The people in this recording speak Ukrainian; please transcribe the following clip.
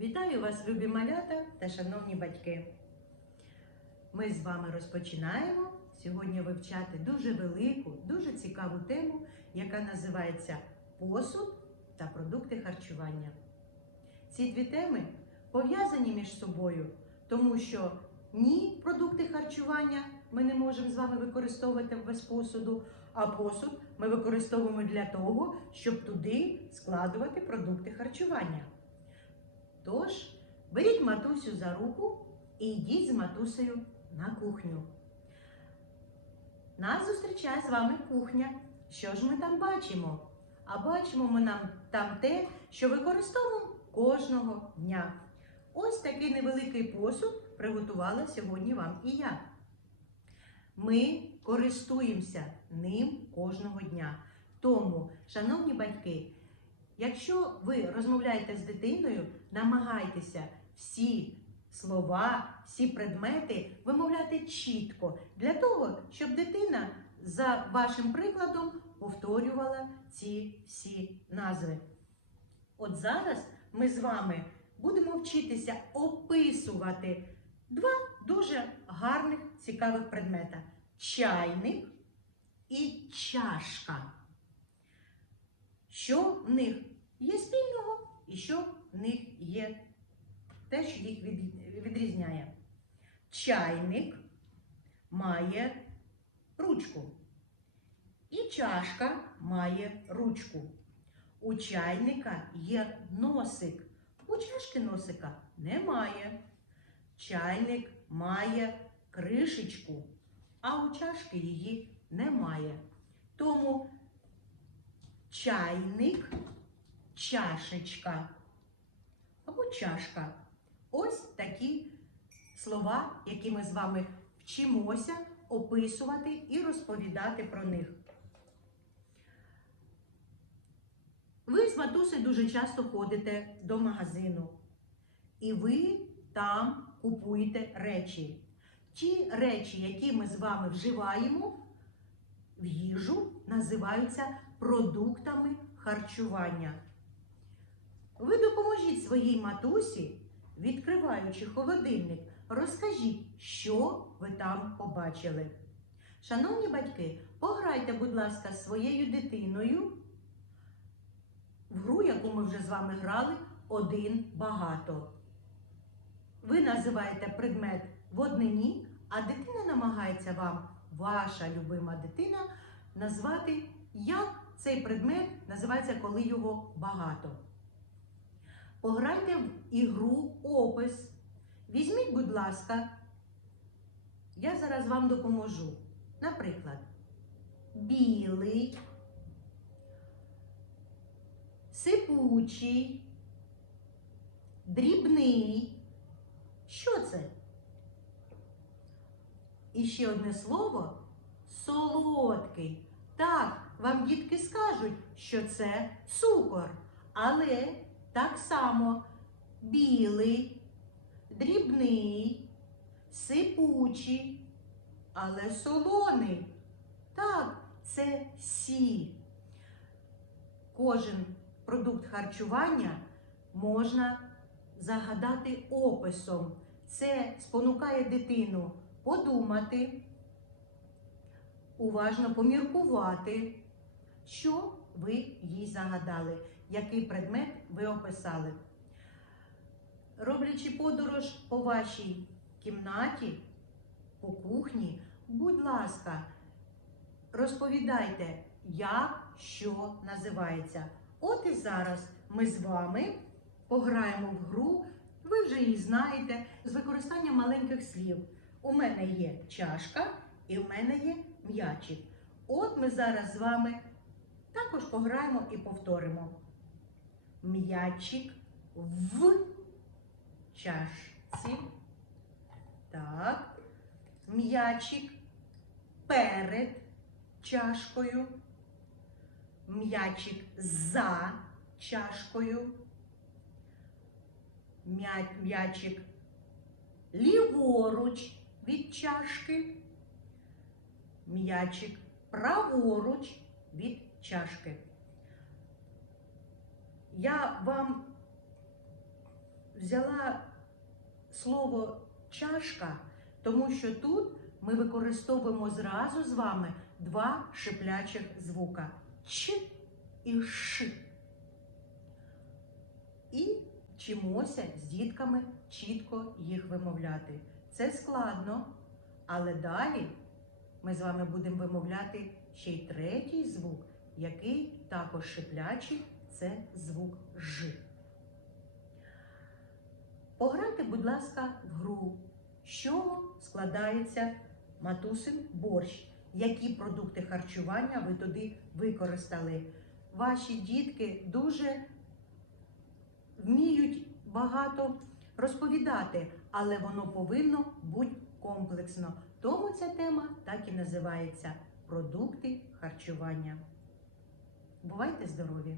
Вітаю вас, любі малята та шановні батьки. Ми з вами розпочинаємо сьогодні вивчати дуже велику, дуже цікаву тему, яка називається посуд та продукти харчування. Ці дві теми пов'язані між собою, тому що ні продукти харчування ми не можемо з вами використовувати без посуду, а посуд ми використовуємо для того, щоб туди складувати продукти харчування. Тож, беріть матусю за руку і йдіть з матусею на кухню. Нас зустрічає з вами кухня. Що ж ми там бачимо? А бачимо ми нам там те, що використовуємо кожного дня. Ось такий невеликий посуд приготувала сьогодні вам і я. Ми користуємося ним кожного дня. Тому, шановні батьки, якщо ви розмовляєте з дитиною, намагайтеся всі слова, всі предмети вимовляти чітко для того, щоб дитина за вашим прикладом повторювала ці всі назви. От зараз ми з вами будемо вчитися описувати два дуже гарних цікавих предмета: чайник і чашка. Що в них є спільного і що в них є те, що їх відрізняє. Чайник має ручку. І чашка має ручку. У чайника є носик. У чашки носика немає. Чайник має кришечку, а у чашки її немає. Тому чайник, чашечка або чашка. Ось такі слова, які ми з вами вчимося описувати і розповідати про них. Ви з матусею дуже часто ходите до магазину, і ви там купуєте речі. Ті речі, які ми з вами вживаємо в їжу, називаються продуктами харчування. Ви допоможіть своїй матусі, відкриваючи холодильник, розкажіть, що ви там побачили. Шановні батьки, пограйте, будь ласка, з своєю дитиною в гру, яку ми вже з вами грали, один багато. Ви називаєте предмет в однині, а дитина намагається вам, ваша любима дитина, назвати, як цей предмет називається, коли його багато. Пограйте в ігру опис. Візьміть, будь ласка, я зараз вам допоможу. Наприклад, білий, сипучий, дрібний. Що це? І ще одне слово солодкий. Так, вам дітки скажуть, що це цукор, але так само білий, дрібний, сипучий, але солоний. Так, це сіль. Кожен продукт харчування можна загадати описом. Це спонукає дитину подумати, уважно поміркувати, що ви їй загадали, який предмет ви описали. Роблячи подорож по вашій кімнаті, по кухні, будь ласка, розповідайте, як що називається. От і зараз ми з вами пограємо в гру, ви вже її знаєте, з використанням маленьких слів. У мене є чашка і в мене є м'ячик. От ми зараз з вами також пограємо і повторимо. М'ячик в чашці. Так. М'ячик перед чашкою. М'ячик за чашкою. М'ячик ліворуч від чашки. М'ячик праворуч від чашки. Я вам взяла слово чашка, тому що тут ми використовуємо зразу з вами два шиплячих звука Ч і Ш. І вчимося з дітками чітко їх вимовляти. Це складно, але далі ми з вами будемо вимовляти ще й третій звук, який також шиплячий це звук Ж. Пограйте, будь ласка, в гру. З чого складається матусин борщ? Які продукти харчування ви туди використали? Ваші дітки дуже вміють багато розповідати, але воно повинно бути комплексно. Тому ця тема так і називається продукти харчування. Бувайте здорові!